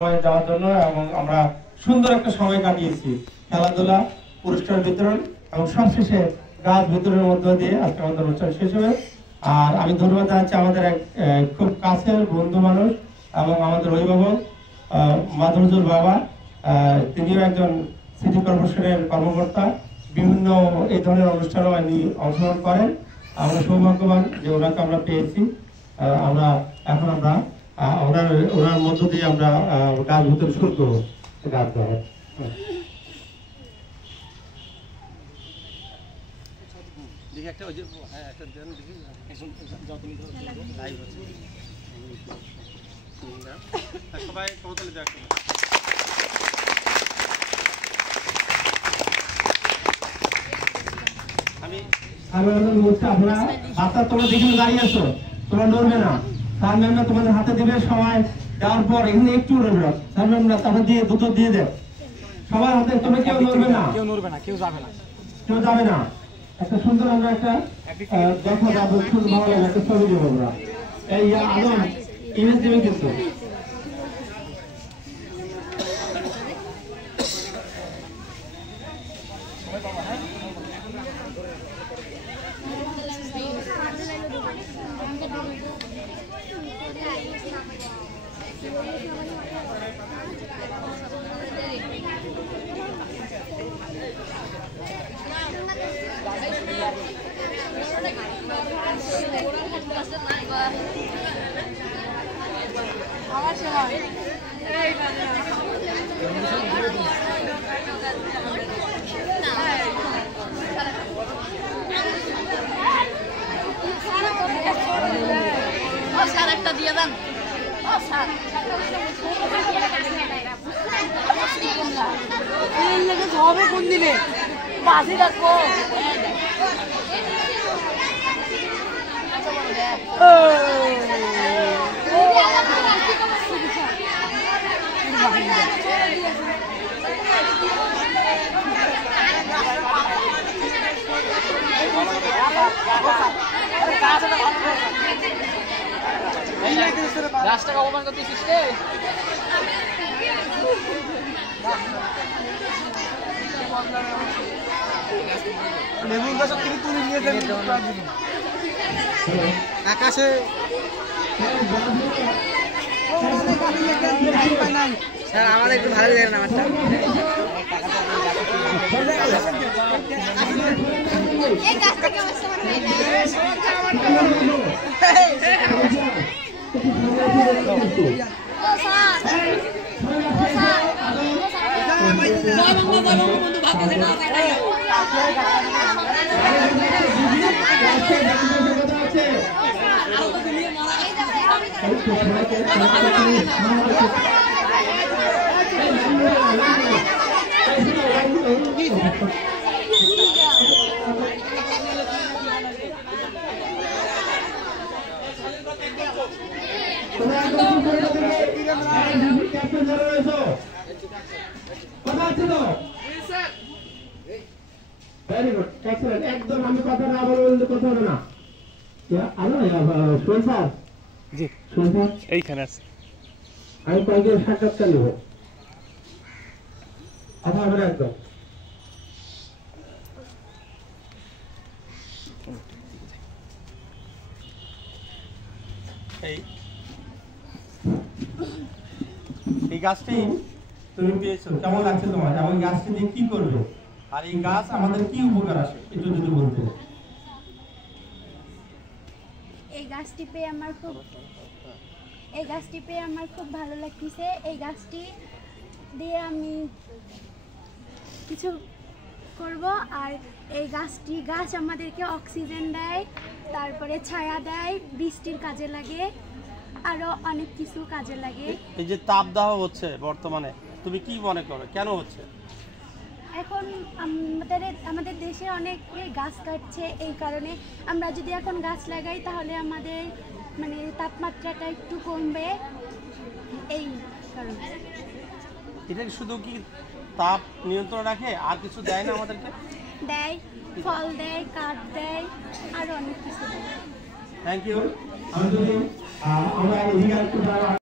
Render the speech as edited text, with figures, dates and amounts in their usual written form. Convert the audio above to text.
যাওয়ার জন্য এবং আমরা সুন্দর একটা সময় কাটিয়েছি, খেলাধুলা, পুরস্কার বিতরণ এবং সবশেষে গাছ বিতরণের মধ্য দিয়ে আজকে আমাদের অনুষ্ঠান শেষ হবে। আর আমি ধন্যবাদ জানাচ্ছি আমাদের এক খুব কাছের বন্ধু মানুষ এবং আমাদের অভিভাবক মাধুরজুর বাবা, তিনিও একজন সিটি কর্পোরেশনের কর্মকর্তা, বিভিন্ন এই ধরনের অনুষ্ঠানেও উনি অংশগ্রহণ করেন। আমরা সৌভাগ্যবান যে ওনাকে আমরা পেয়েছি। আমরা ওনার মধ্য দিয়ে আমরা গাছ বিতরণ শুরু করবো। গাছ দেওয়া সবাই কমতলে দেখ। আপনারা বাচ্চা তোমরা যেখানে দাঁড়িয়ে আছো তোমরা নড়বে না, স্যার ম্যামরা তোমাদের হাতে দিবে, সবাই দেওয়ার পর এখানে একটু নড়বে না, স্যার ম্যামরা তাদের দিয়ে দুটো দিয়ে দেয় সবার হাতে। তোমরা কেউ নড়বে না, কেউ যাবে না। একটা সুন্দর আমরা একটা দেখা যাবো, সুন্দর ভালো লাগে একটা ছবি দেবো আমরা। এই আদম ইমেজ দেবে কিন্তু একটা দিয়ে দেন। হবে কোন দিনে বাসি রাখবো। গাছটাকে অপমান করতেছিস রে। লেবুর গাছ থেকে তুলে নিয়ে যাবে আকাশে। স্যার আমাদের একটু ভালো লাগে না আমারটা। একদম আমি কথা না বললে কথা হবে না। এইখানে আছে, আমি কয়েকজন সাক্ষাৎকার নেব। কথা হবে না একদম। এই গাছটি তুমি পেয়েছো, কেমন লাগছে তোমার? এবং গাছটি দিয়ে কি করবে, আর এই গাছ আমাদের কি উপকার আসে একটু যদি বলতে। এই গাছটি পেয়ে আমার খুব ভালো লাগতেছে। এই গাছটি দিয়ে আমি কিছু করব। আর এই গাছ আমাদেরকে অক্সিজেন দেয়, তারপরে ছায়া দেয়, বৃষ্টির কাজে লাগে, আরো অনেক কিছু কাজে লাগে। এই যে তাপদাহ হচ্ছে বর্তমানে, তুমি কি মনে করো কেন হচ্ছে? এখন আমাদের দেশে অনেক গাছ কাটছে, এই কারণে আমরা যদি এখন গাছ লাগাই তাহলে আমাদের তাপমাত্রাটা একটু কমবে, এই কারণে। এটা শুধু কি তাপ নিয়ন্ত্রণ রাখে, আর কিছু দেয় না আমাদেরকে? দেয়, ফল দেয়, কাঠ দেয়, আরো অনেক কিছু দেয়। Thank you. আমরা